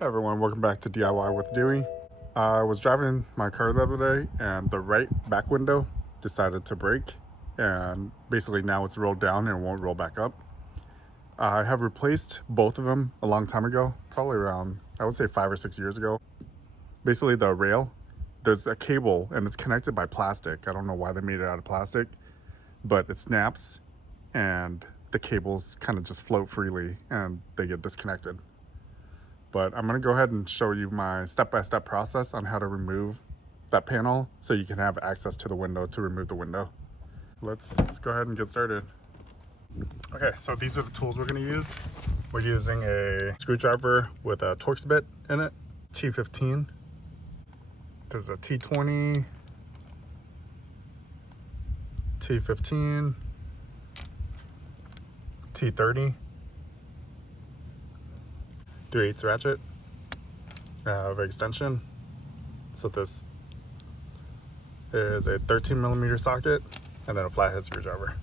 Hey everyone, welcome back to DIY with Dewey. I was driving my car the other day and the right back window decided to break, and basically now it's rolled down and it won't roll back up. I have replaced both of them a long time ago, probably around, I would say 5 or 6 years ago. Basically the rail, there's a cable and it's connected by plastic. I don't know why they made it out of plastic, but it snaps and the cables kind of just float freely and they get disconnected. But I'm going to go ahead and show you my step-by-step process on how to remove that panel so you can have access to the window to remove the window. Let's go ahead and get started. Okay, so these are the tools we're going to use. We're using a screwdriver with a Torx bit in it, T15. There's a T20, T15, T30. 3/8 ratchet of extension. So this is a 13mm socket and then a flathead screwdriver.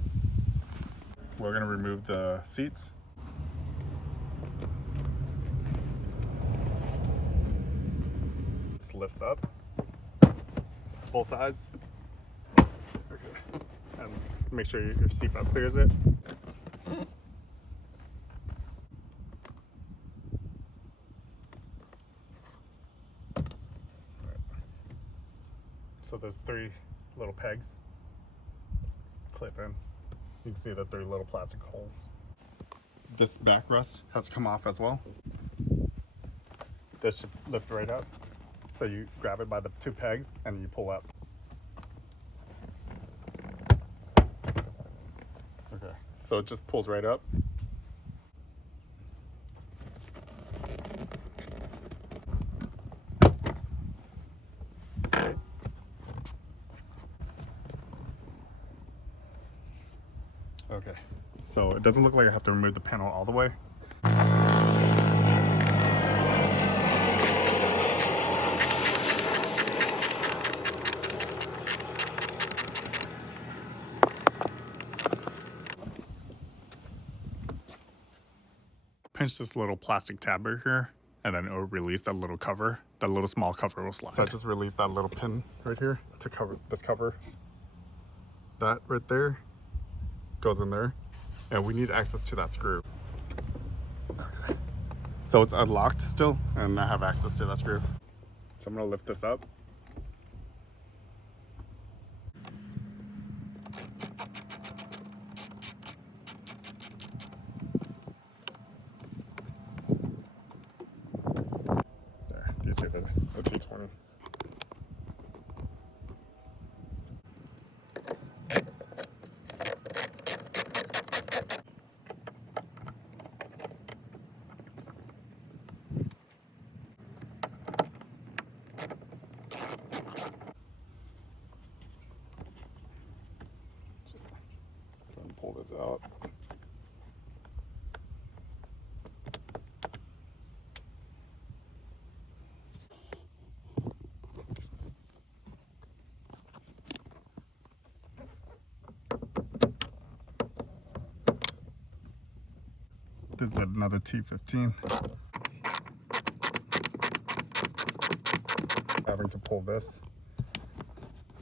We're going to remove the seats. This lifts up both sides. Okay. And make sure your seatbelt clears it. So there's 3 little pegs, clip in. You can see the 3 little plastic holes. This back rest has to come off as well. This should lift right up. So you grab it by the 2 pegs and you pull up. Okay, so it just pulls right up. Okay, so it doesn't look like I have to remove the panel all the way. Pinch this little plastic tab right here, and then it'll release that little cover. That little small cover will slide. So I just released that little pin right here to cover this cover. That right there goes in there, and we need access to that screw. Okay. So it's unlocked still, and I have access to that screw. So I'm gonna lift this up. There, you see the T20. Pull this out. This is another T15. Having to pull this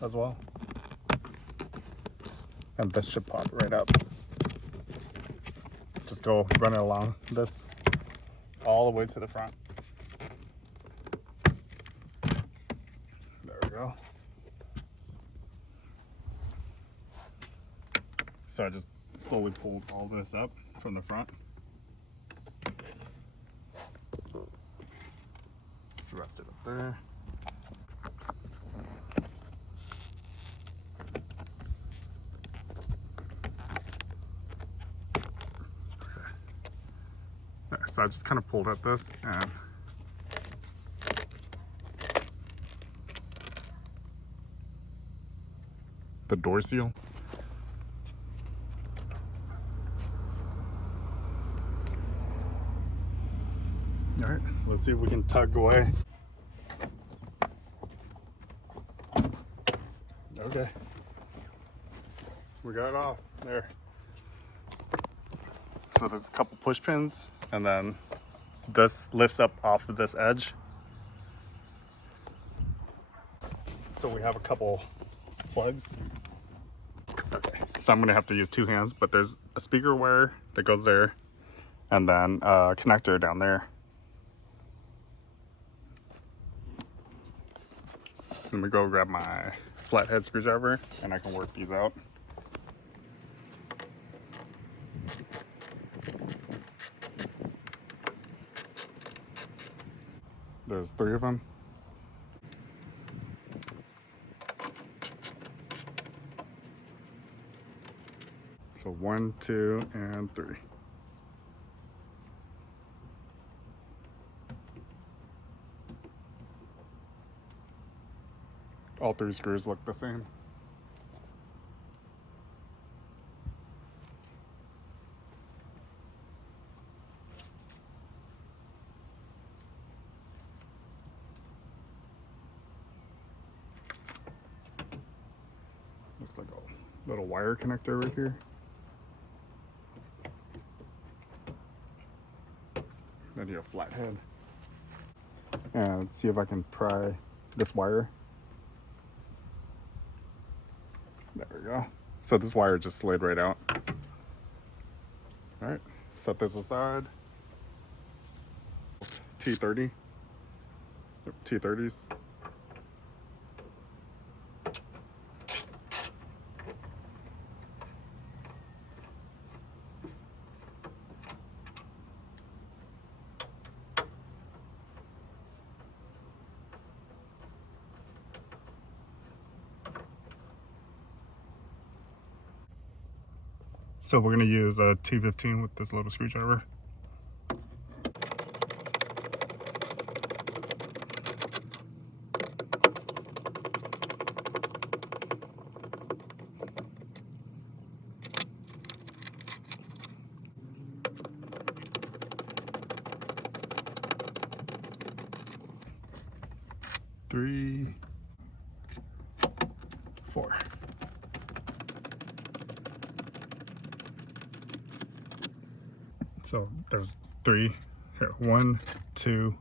as well. And this should pop right up. Just go run it along this all the way to the front. There we go. So I just slowly pulled all this up from the front. Just rest it up there. So I just kind of pulled at this and the door seal. All right, let's see if we can tug away. Okay, we got it off there. So there's a couple push pins and then this lifts up off of this edge. So we have a couple plugs. Okay, so I'm gonna have to use two hands, but there's a speaker wire that goes there, and then a connector down there. Let me go grab my flathead screwdriver and I can work these out. There's 3 of them. So 1, 2, and 3. All 3 screws look the same. Looks like a little wire connector right here. Then you have a flathead. And let's see if I can pry this wire. There we go. So this wire just slid right out. All right, set this aside. T30. T30s. So we're going to use a T15 with this little screwdriver. Three, 4. So there's 3 here. 1, 2,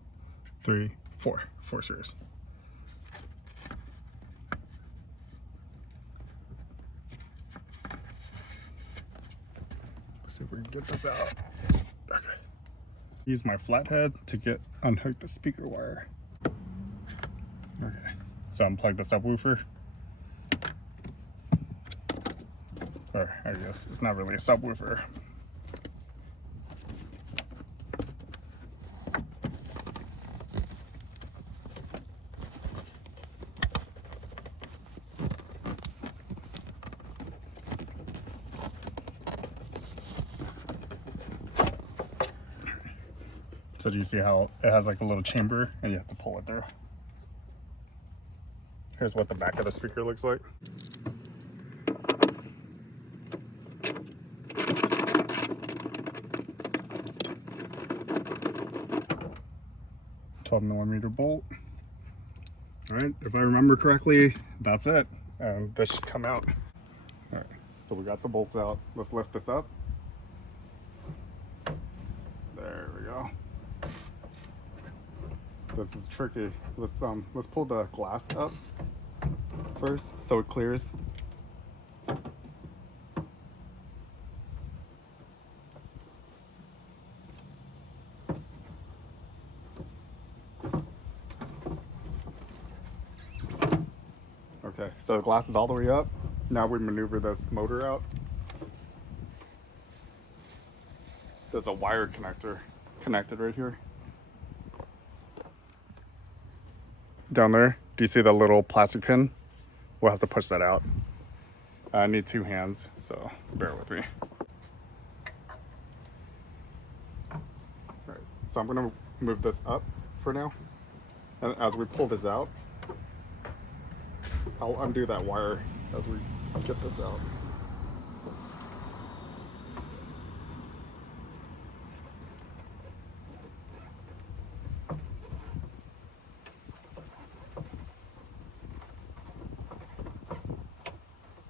3, 4. 4 screws. Let's see if we can get this out. Okay. Use my flathead to unhook the speaker wire. Okay. So unplug the subwoofer. Or I guess it's not really a subwoofer. So do you see how it has like a little chamber and you have to pull it through? Here's what the back of the speaker looks like. $12mm bolt. All right, if I remember correctly, that's it. And this should come out. All right, so we got the bolts out. Let's lift this up. There we go. This is tricky. Let's pull the glass up first so it clears. Okay, so the glass is all the way up. Now we maneuver this motor out. There's a wire connector connected right here. Down there, do you see the little plastic pin? We'll have to push that out. I need 2 hands, so bear with me. All right, so I'm gonna move this up for now. And as we pull this out, I'll undo that wire as we get this out.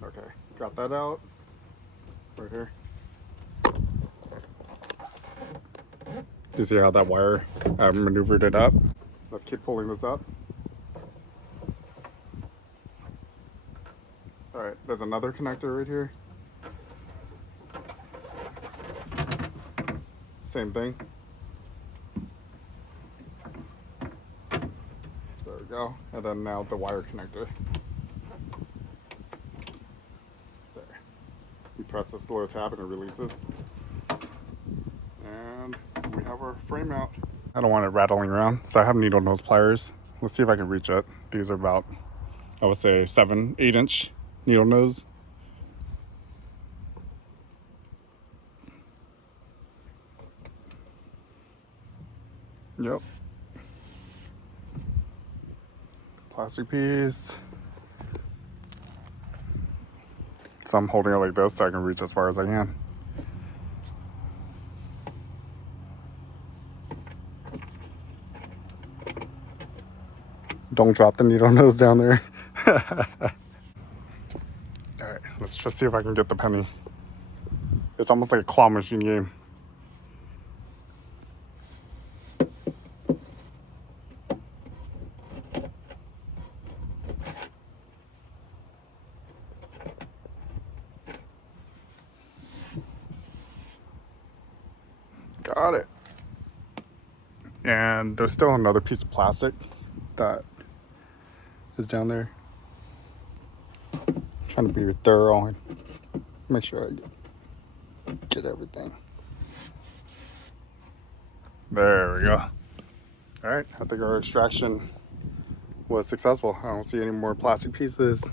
Okay, got that out right here. You see how that wire maneuvered it up? Let's keep pulling this up. All right, there's another connector right here. Same thing. There we go. And then now the wire connector. There. You press this little tab and it releases. And we have our frame out. I don't want it rattling around, so I have needle nose pliers. Let's see if I can reach it. These are about, I would say 7-8 inch needle nose. Yep. Plastic piece. So I'm holding it like this so I can reach as far as I can. Don't drop the needle nose down there. Alright, let's just see if I can get the penny. It's almost like a claw machine game. Got it. And there's still another piece of plastic that is down there. I'm trying to be thorough and make sure I get everything. There we go. All right, I think our extraction was successful. I don't see any more plastic pieces.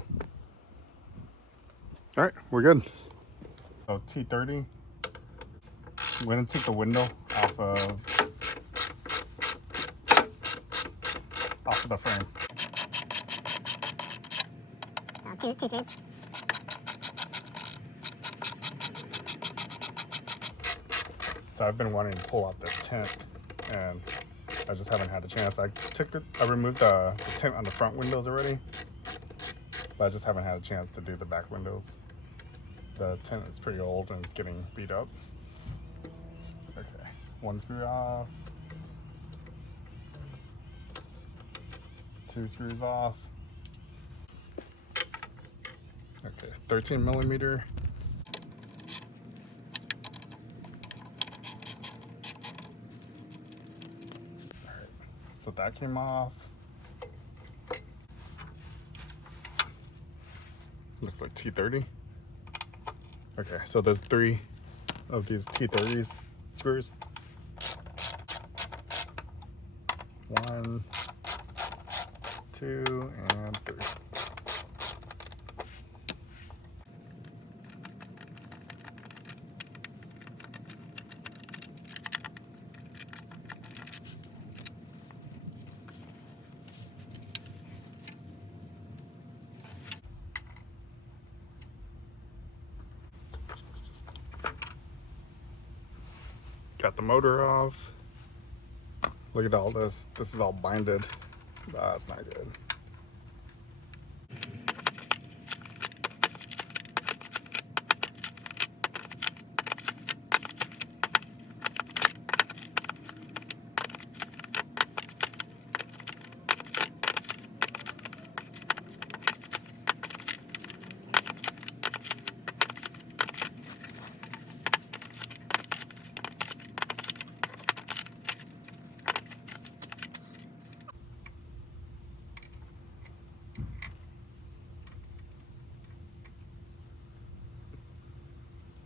All right, we're good. So T30, I'm gonna take the window off of the frame. Two screws. So I've been wanting to pull out this tint, and I just haven't had a chance. I removed the tint on the front windows already, but I just haven't had a chance to do the back windows. The tint is pretty old and it's getting beat up. Okay, one screw off. Two screws off. Okay, 13 millimeter. All right, so that came off. Looks like T30. Okay, so there's 3 of these T30s screws. 1, 2, and 3. Got the motor off. Look at all this. This is all binded. That's not good.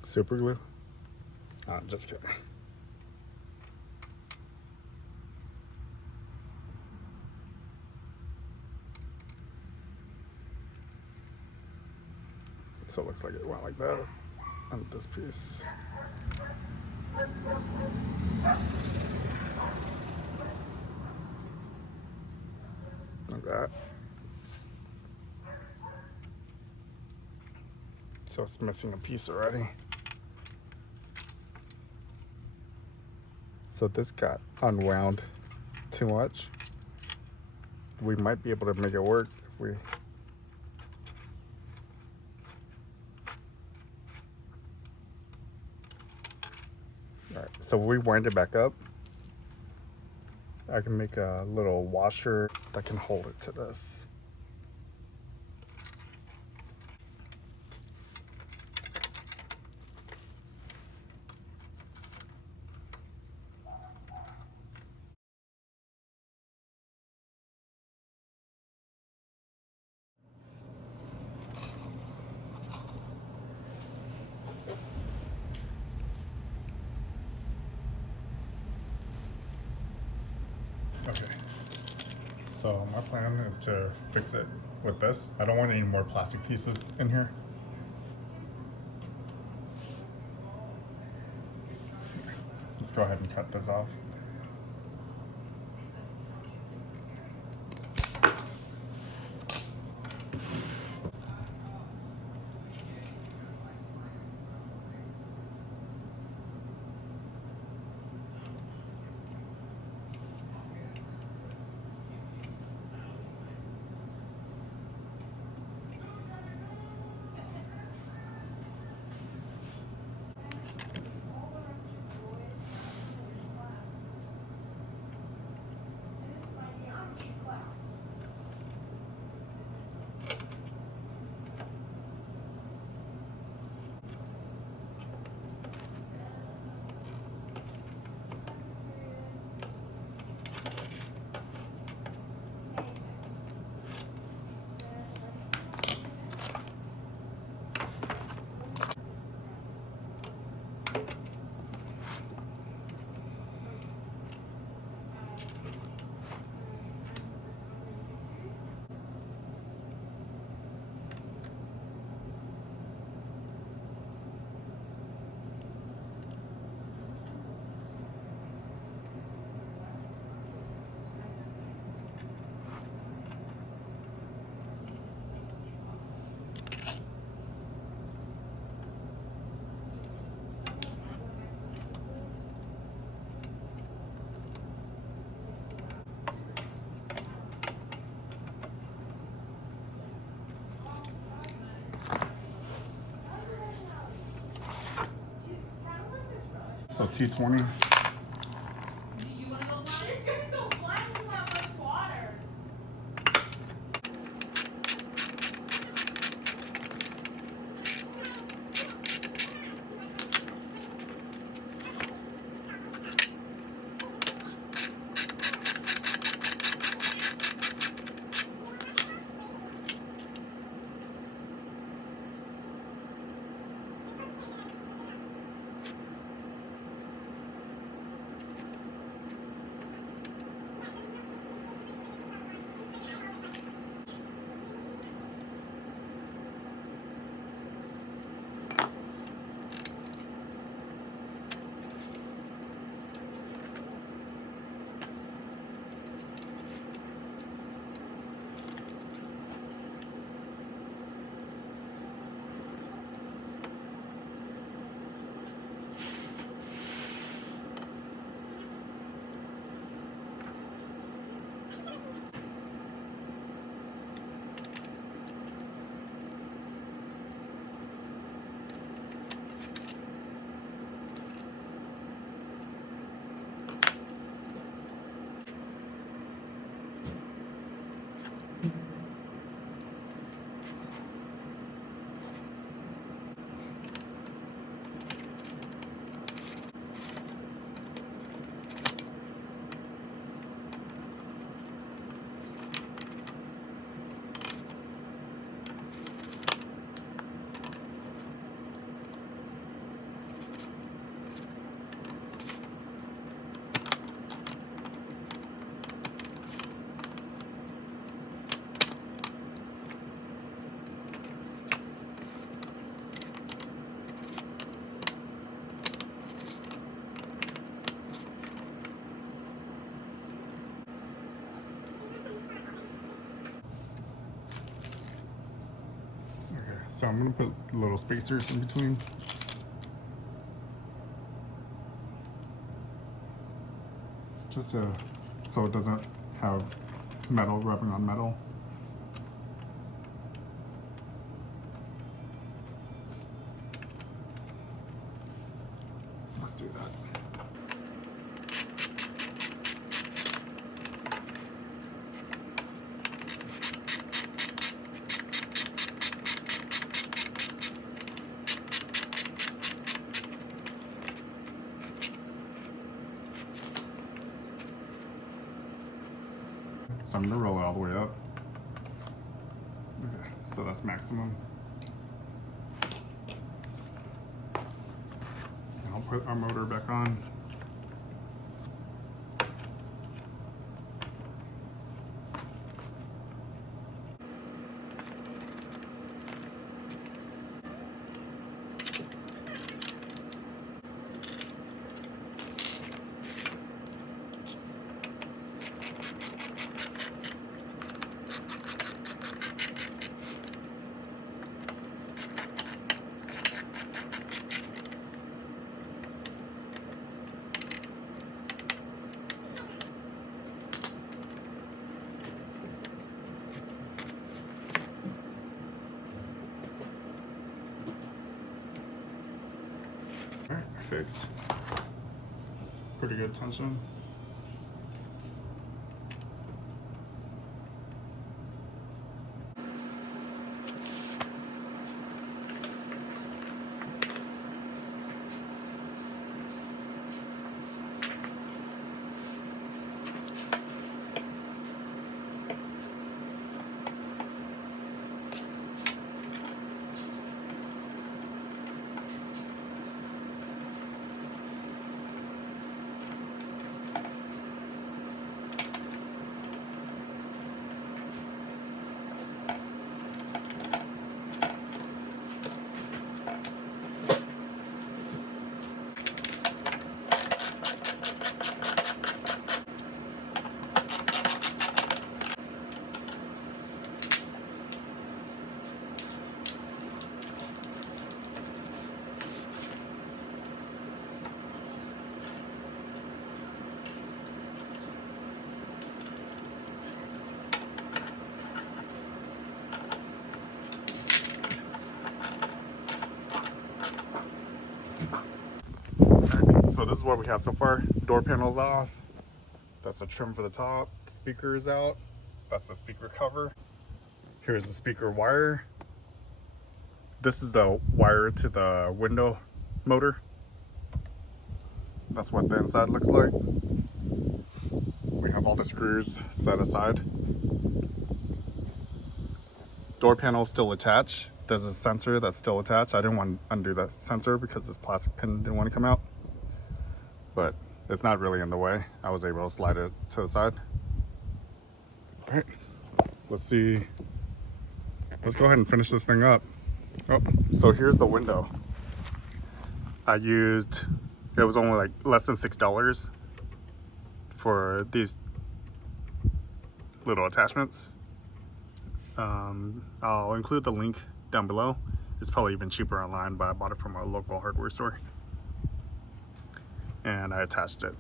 Super glue? Oh, just kidding. So it looks like it went like that on this piece. Like that. So it's missing a piece already. So this got unwound too much. We might be able to make it work if we... All right, so we wind it back up. I can make a little washer that can hold it to this. Okay, so my plan is to fix it with this. I don't want any more plastic pieces in here. Let's go ahead and cut this off. So T20. You want to go blind? It's going to go blind with that much water. So I'm gonna put little spacers in between. Just so it doesn't have metal rubbing on metal. Let's do that. So I'm gonna roll it all the way up. Okay, so that's maximum. And I'll put our motor back on. Alright, fixed. That's pretty good tension. So this is what we have so far. Door panel's off. That's the trim for the top. The speaker is out. That's the speaker cover. Here's the speaker wire. This is the wire to the window motor. That's what the inside looks like. We have all the screws set aside. Door panel still attached. There's a sensor that's still attached. I didn't want to undo that sensor because this plastic pin didn't want to come out. But it's not really in the way. I was able to slide it to the side. All right, let's see. Let's go ahead and finish this thing up. Oh, so here's the window. I used, it was only like less than $6 for these little attachments. I'll include the link down below. It's probably even cheaper online, but I bought it from a local hardware store. And I attached it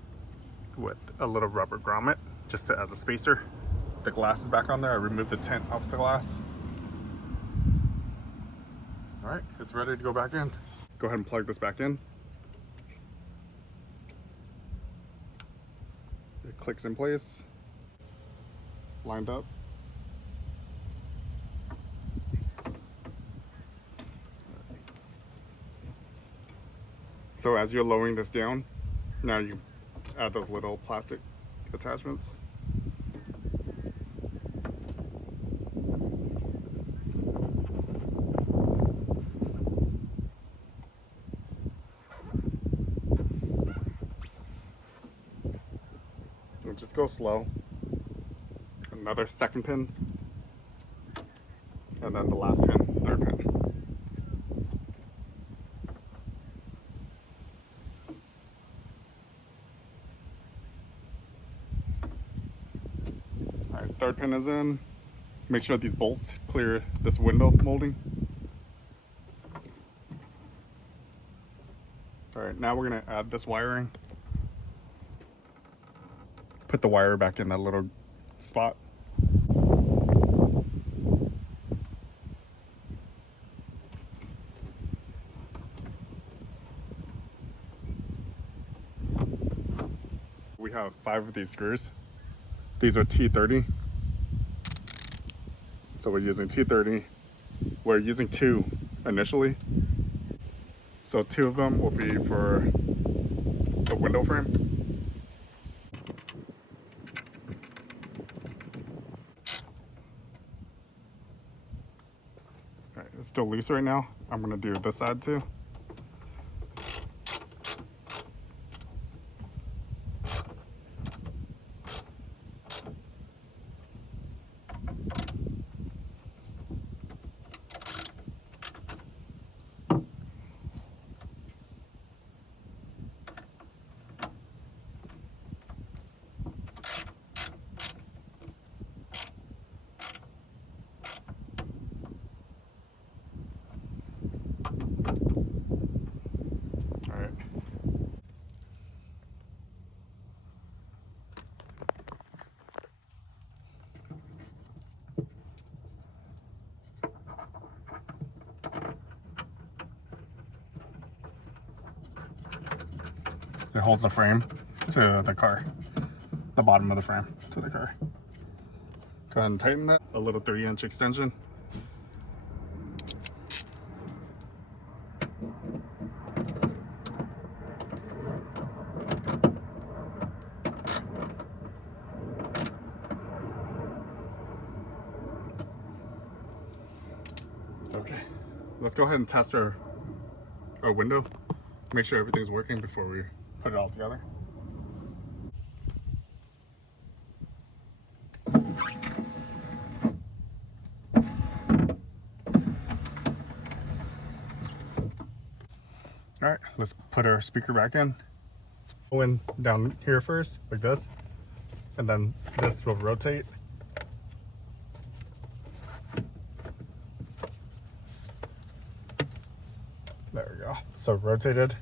with a little rubber grommet just as a spacer. The glass is back on there. I removed the tint off the glass. All right, it's ready to go back in. Go ahead and plug this back in. It clicks in place, lined up. So as you're lowering this down, now you add those little plastic attachments. And just go slow. Another second pin. And then the last pin, third pin. Third pin is in. Make sure these bolts clear this window molding. All right, now we're gonna add this wiring. Put the wire back in that little spot. We have 5 of these screws. These are T30. So we're using T30. We're using 2 initially. So 2 of them will be for the window frame. still loose right now. I'm gonna do this side too. All right. It holds the frame to the car, the bottom of the frame to the car. Go ahead and tighten that. A little 3-inch extension. Okay, let's go ahead and test our window. Make sure everything's working before we put it all together. All right, let's put our speaker back in. Go in down here first, like this, and then this will rotate. There we go. So rotated.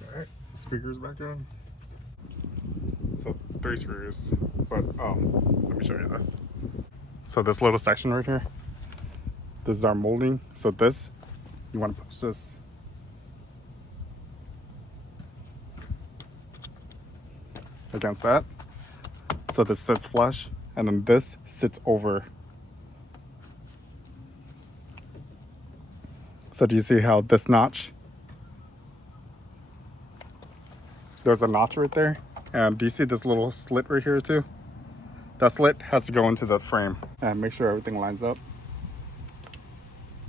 All right, speakers back in. So 3 screws, but let me show you this. So this little section right here, this is our molding. So this, you want to push this against that, so this sits flush, and then this sits over. So do you see how this notch, there's a notch right there, and do you see this little slit right here too? That slit has to go into the frame, and make sure everything lines up.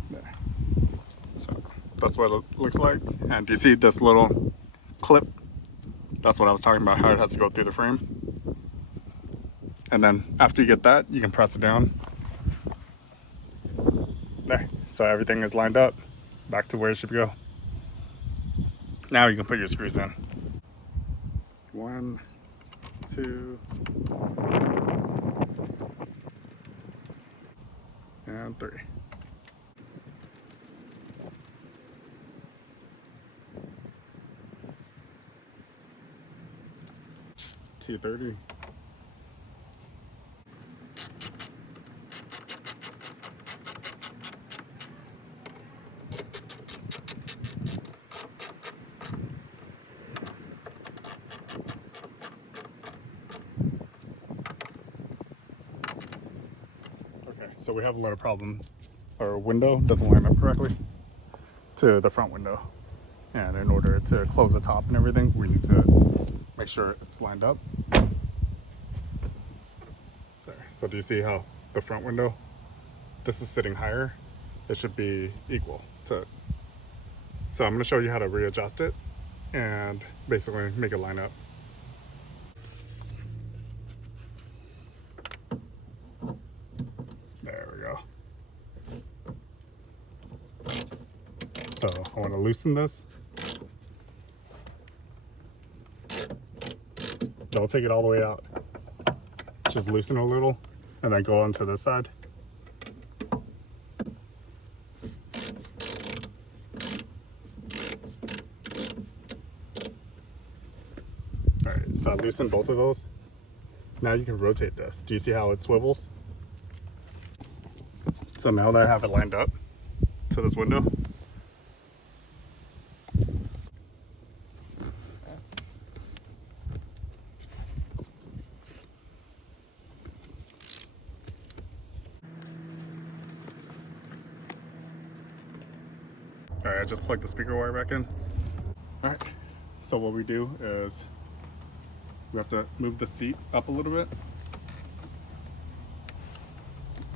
There. So that's what it looks like. And do you see this little clip? That's what I was talking about, how it has to go through the frame. And then after you get that, you can press it down. There. So everything is lined up, back to where it should go. Now you can put your screws in. 1, 2, and 3. $230. Okay, so we have a little problem. Our window doesn't line up correctly to the front window. And in order to close the top and everything, we need to make sure it's lined up. There. So do you see how the front window, this is sitting higher? It should be equal to it. So I'm going to show you how to readjust it and basically make it line up. There we go. So I want to loosen this. Don't take it all the way out. Just loosen a little and then go onto this side. All right, so I loosened both of those. Now you can rotate this. Do you see how it swivels? So now that I have it lined up to this window, alright, I just plugged the speaker wire back in. Alright, so what we do is we have to move the seat up a little bit,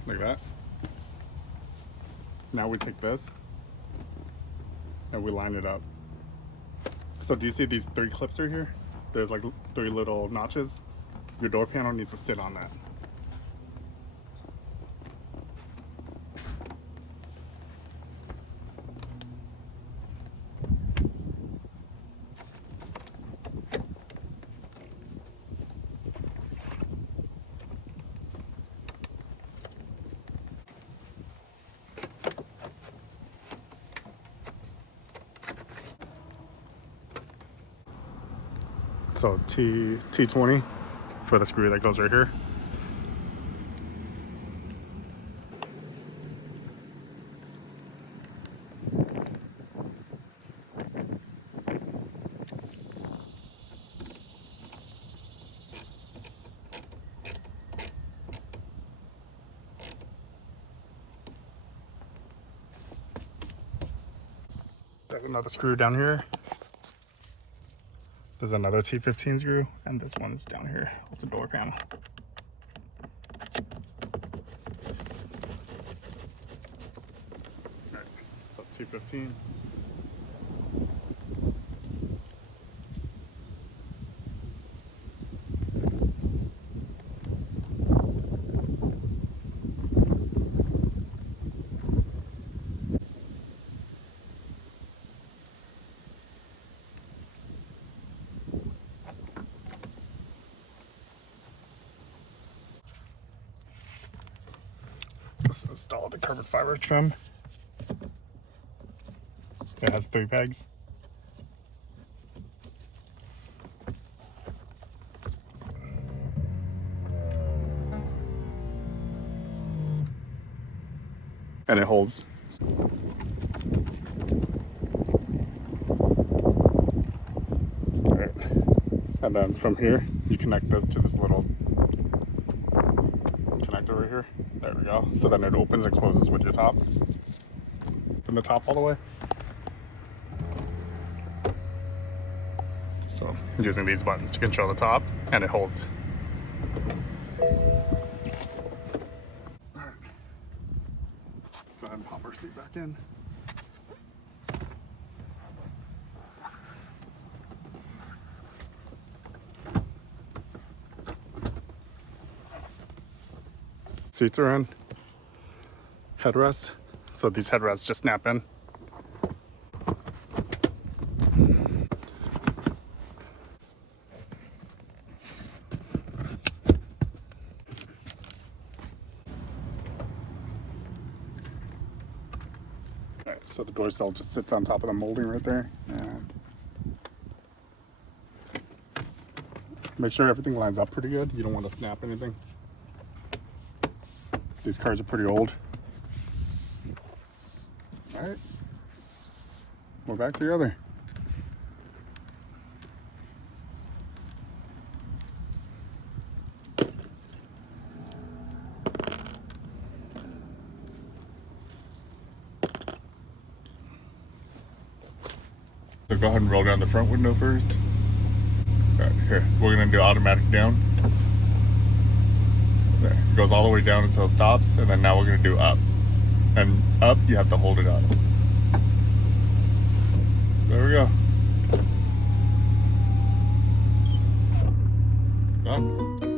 like that. Now we take this and we line it up. So do you see these 3 clips right here? There's like 3 little notches. Your door panel needs to sit on that. So T20 for the screw that goes right here. There's another screw down here. There's another T15 screw, and this one's down here. It's a door panel. Alright, so T15. Let's install the carbon fiber trim. It has 3 pegs. And it holds. Alright. And then from here, you connect this to this little connector right here. There we go. So then it opens and closes with your top. From the top all the way. So I'm using these buttons to control the top, and it holds. Alright. Let's go ahead and pop our seat back in. Seats are in. Headrests. So these headrests just snap in. Alright, so the door sill just sits on top of the molding right there. And make sure everything lines up pretty good. You don't want to snap anything. These cars are pretty old. Alright. We're back together. So go ahead and roll down the front window first. Alright, here. We're gonna do automatic down. There. It goes all the way down until it stops, and then now we're gonna do up. And up, you have to hold it up. There we go. Up.